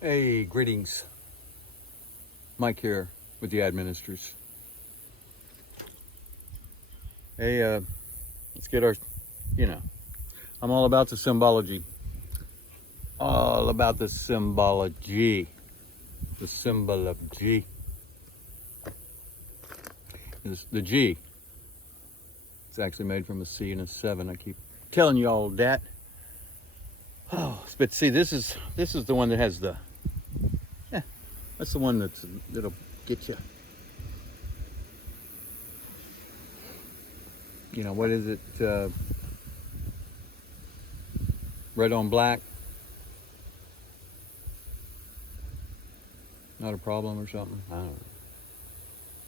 Hey, greetings. Mike here with the administrators. Hey, let's get our, I'm all about the symbology. All about the symbology. The symbol of G. The G. It's actually made from a C and a 7. I keep telling you all that. Oh, but see, this is the one that has the, that's the one that'll get you. What is it? Red on black. Not a problem or something? I don't know.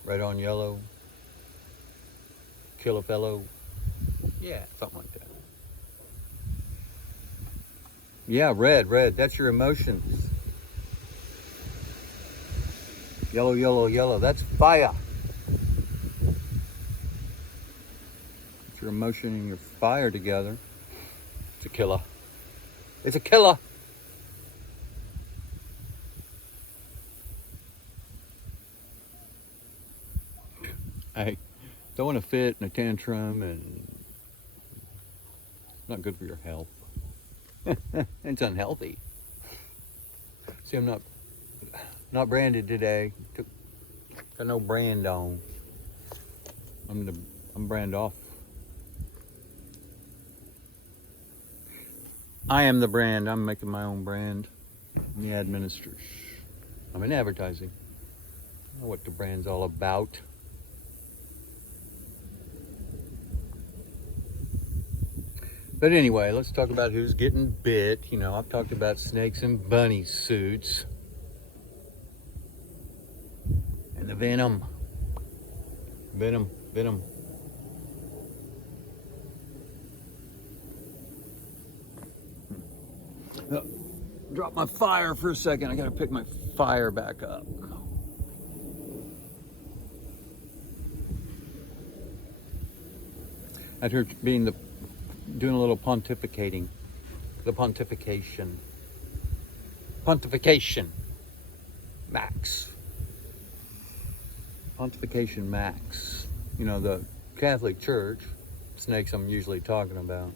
Red on yellow. Kill a fellow. Yeah, something like that. Yeah, red. That's your emotions. Yellow. That's fire. It's your emotion and your fire together. It's a killer. It's a killer. I don't want to fit in a tantrum, and it's not good for your health. It's unhealthy. See, I'm not branded today. Got no brand on. I'm brand off. I am the brand. I'm making my own brand. I'm the administrators. I'm in advertising. I know what the brand's all about. But anyway, let's talk about who's getting bit. I've talked about snakes and bunny suits. And the venom. Venom. Drop my fire for a second. I gotta pick my fire back up. After doing a little pontificating. The pontification. Max. Pontification Max. The Catholic Church. Snakes I'm usually talking about.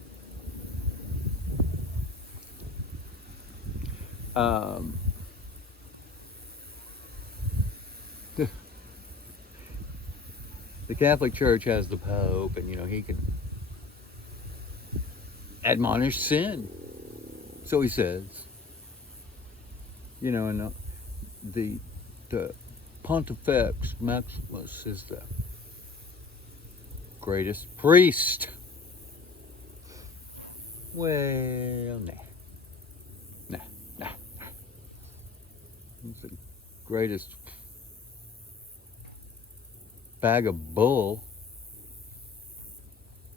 The Catholic Church has the Pope, and he can admonish sin. So he says. And the Pontifex Maximus is the greatest priest. Well, nah. He's the greatest bag of bull.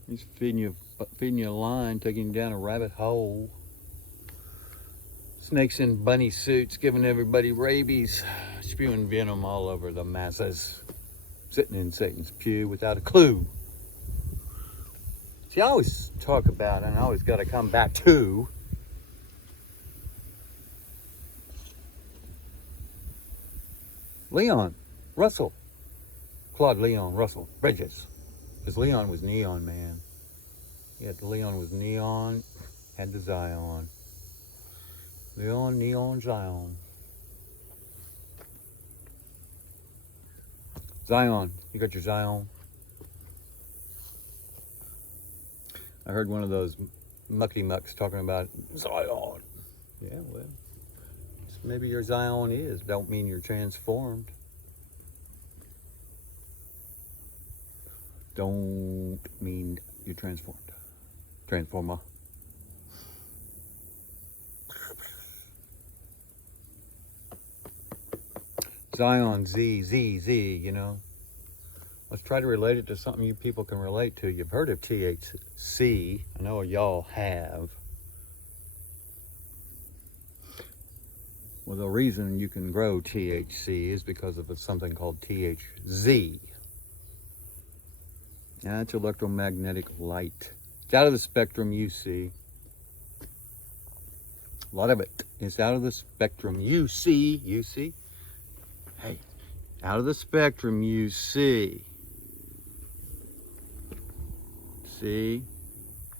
He's feeding you a line, taking you down a rabbit hole. Snakes in bunny suits, giving everybody rabies, spewing venom all over the masses, sitting in Satan's pew without a clue. See, I always talk about, and I always got to come back to, Claude Leon Russell Bridges. Because Leon was neon, man. Yeah, Leon was neon, had the Zion. Leon, neon, Zion. Zion, you got your Zion? I heard one of those muckety mucks talking about Zion. Yeah, well, maybe your Zion is. Don't mean you're transformed. Don't mean you're transformed. Transformer. Zion, Z. Let's try to relate it to something you people can relate to. You've heard of THC. I know y'all have. Well, the reason you can grow THC is because of something called THZ. That's electromagnetic light. It's out of the spectrum you see. lot of it is out of the spectrum. You see, hey, out of the spectrum, you see. See,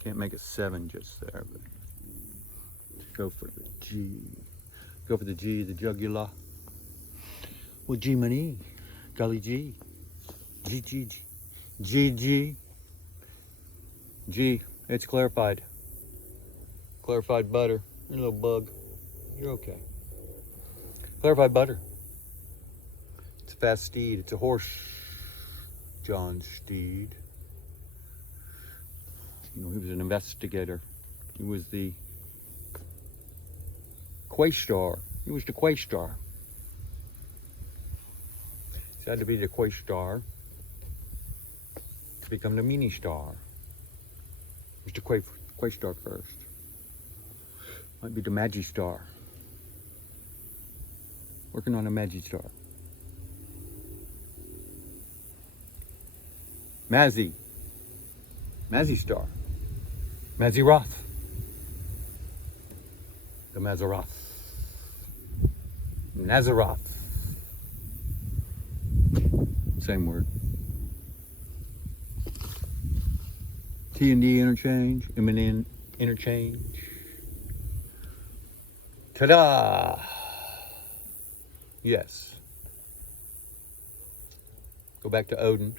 can't make a 7 just there, but go for the G. Go for the G, the jugular. Well, G money, golly G. G, G, G. G, G. G, it's clarified. Clarified butter. You're a little bug. You're okay. Clarified butter. It's a fast steed. It's a horse. John Steed. You know, he was an investigator. He was the Quaestor. He was the Quaestor. He had to be the Quaestor to become the mini-star. He was the Quaestor first. Might be the Magi-Star. Working on a Magi-Star. Mazzy-Star. Mazzaroth. The Mazzaroth. Nazaroth. Same word. T and D interchange. M and N interchange. Ta-da! Yes. Go back to Odin.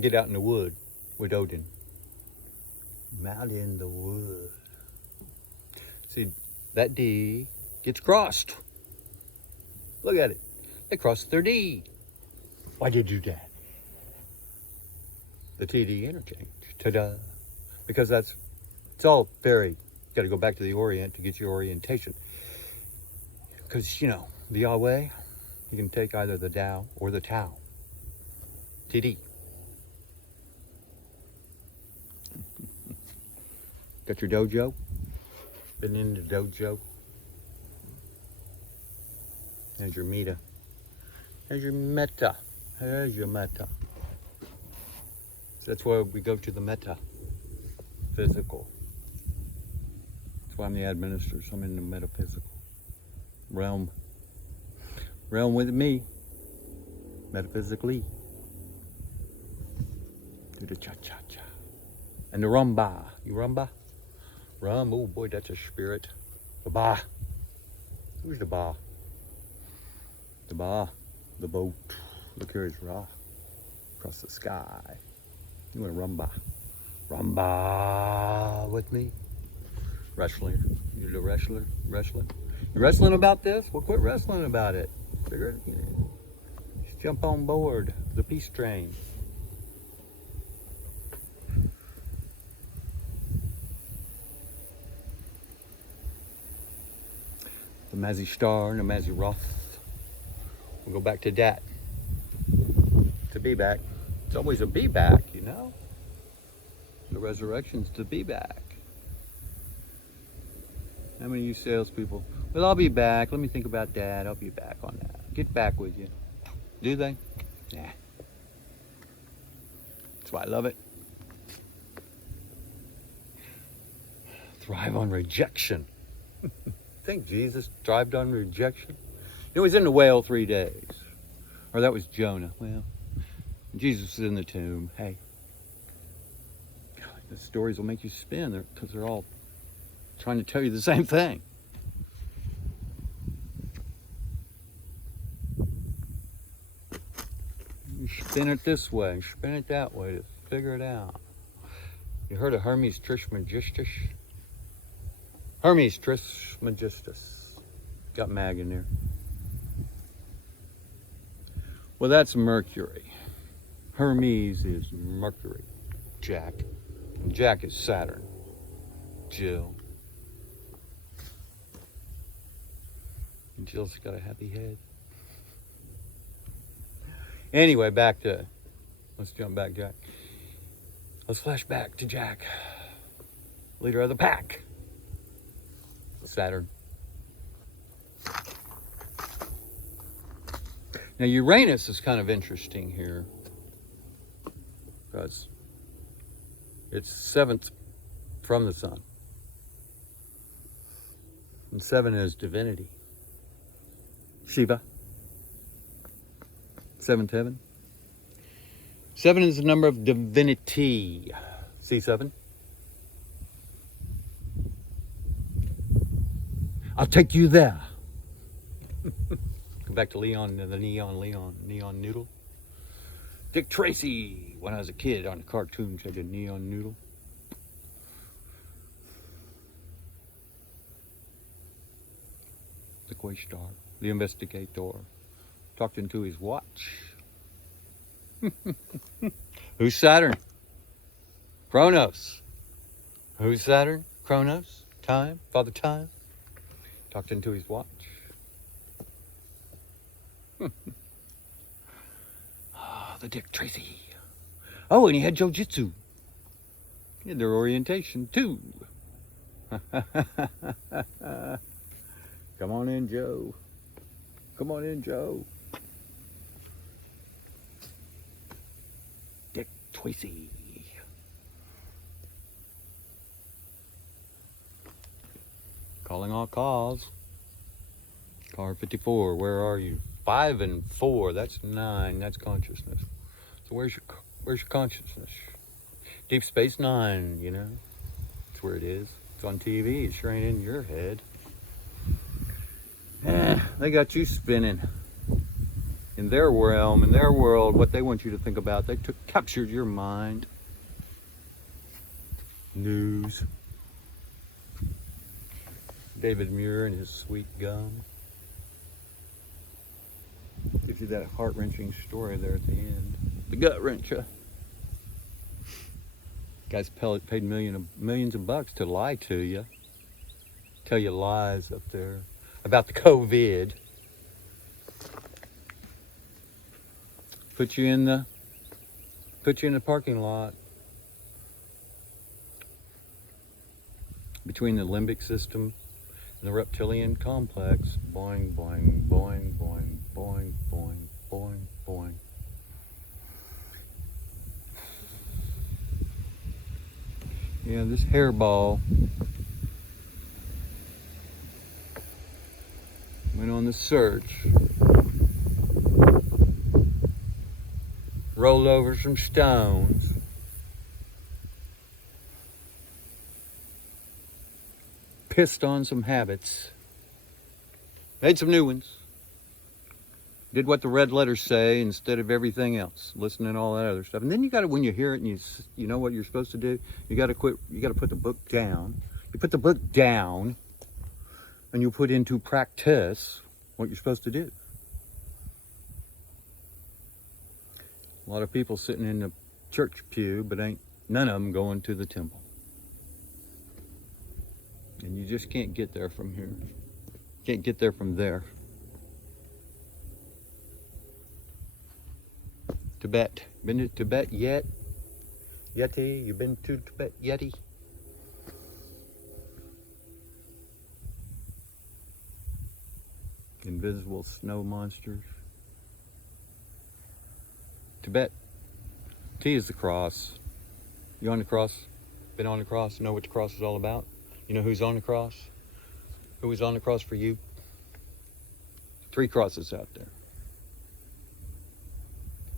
Get out in the wood with Odin. I'm out in the wood. See, that D gets crossed. Look at it. They crossed their D. Why did you do that? The TD interchange. Ta-da. Because it's all very, you got to go back to the Orient to get your orientation. Because, you know, the Yahweh, you can take either the Tao or the Tao. TD. Got your dojo? Been in the dojo? There's your meta. There's your meta. There's your meta. So that's why we go to the meta. Physical. That's why I'm the administrator. So I'm in the metaphysical realm. Realm with me. Metaphysically. Do the cha-cha-cha. And the rumba. You rumba? Rum. Oh boy, that's a spirit. The ba. Who's the ba? The ba. The boat. Look here, it's Ra. Across the sky. You want a rumba? Rumba with me? Wrestling. You're the wrestler? Wrestling? You wrestling about this? Well, quit wrestling about it. Figure it. Just jump on board the peace train. The Mazzy Star and the Mazzy Roth. We'll go back to that. To be back. It's always a be back, you know? The resurrection's to be back. How many of you salespeople? Well, I'll be back. Let me think about that. I'll be back on that. Get back with you. Do they? Nah. That's why I love it. Thrive on rejection. Think Jesus thrived on rejection? He was in the whale 3 days. Or that was Jonah. Well, Jesus is in the tomb. Hey. The stories will make you spin because they're all trying to tell you the same thing. You spin it this way, spin it that way to figure it out. You heard of Hermes Trismegistus? Hermes Trismegistus. Got mag in there. Well, that's Mercury. Hermes is Mercury. Jack. And Jack is Saturn. Jill. And Jill's got a happy head. Anyway, let's jump back, Jack. Let's flash back to Jack. Leader of the pack. Saturn. Now Uranus is kind of interesting here. Because it's 7th from the sun. And 7 is divinity. Shiva. 7th heaven. 7 is the number of divinity. See 7? I'll take you there. Go back to Leon, the Neon Noodle. Dick Tracy, when I was a kid on the cartoons, I did Neon Noodle. The Questar, the investigator, talked into his watch. Who's Saturn? Kronos. Who's Saturn? Kronos. Time. Father Time. Talked into his watch. The Dick Tracy. Oh, and he had Jiu-Jitsu. He had their orientation, too. Come on in, Joe. Come on in, Joe. Dick Tracy. Calling all calls. Car 54, where are you? 5 and 4, that's 9, that's consciousness. So where's your consciousness? Deep Space Nine, you know? That's where it is. It's on TV, it sure ain't in your head. They got you spinning. In their realm, in their world, what they want you to think about, they captured your mind. News. David Muir and his sweet gum. Gives you that heart-wrenching story there at the end. The gut wrencher. Guys paid millions of bucks to lie to you. Tell you lies up there about the COVID. Put you in the parking lot. Between the limbic system and the reptilian complex. Boing, boing, boing, boing, boing, boing, boing, boing. Yeah, this hairball went on the search. Rolled over some stones. Pissed on some habits. Made some new ones. Did what the red letters say instead of everything else. Listening to all that other stuff. And then you got to, when you hear it and you know what you're supposed to do, you got to quit. You got to put the book down. You put the book down and you put into practice what you're supposed to do. A lot of people sitting in the church pew, but ain't none of them going to the temple. And you just can't get there from here. Can't get there from there. Tibet. Been to Tibet yet? Yeti? You been to Tibet, Yeti? Invisible snow monsters. Tibet. T is the cross. You on the cross? Been on the cross? Know what the cross is all about? You know who's on the cross? Who was on the cross for you? 3 crosses out there.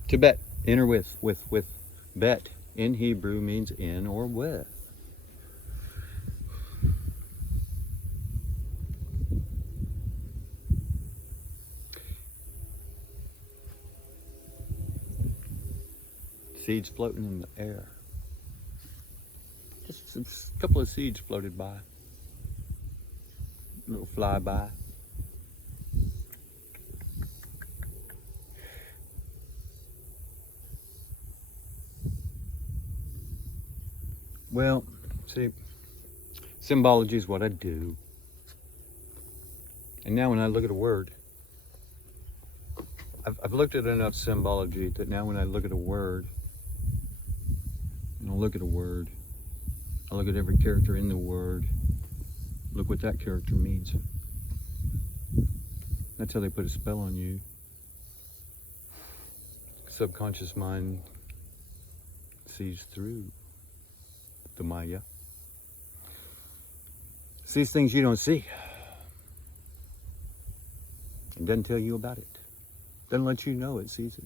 Tibet, inner with. Bet in Hebrew means in or with. Seeds floating in the air. Just a couple of seeds floated by. A little flyby. Well, see, symbology is what I do. And now when I look at a word, I've looked at enough symbology that now when I look at a word, and I look at a word, I look at every character in the word, look what that character means. That's how they put a spell on you. Subconscious mind sees through the Maya. Sees things you don't see. and doesn't tell you about it. Doesn't let you know it sees it.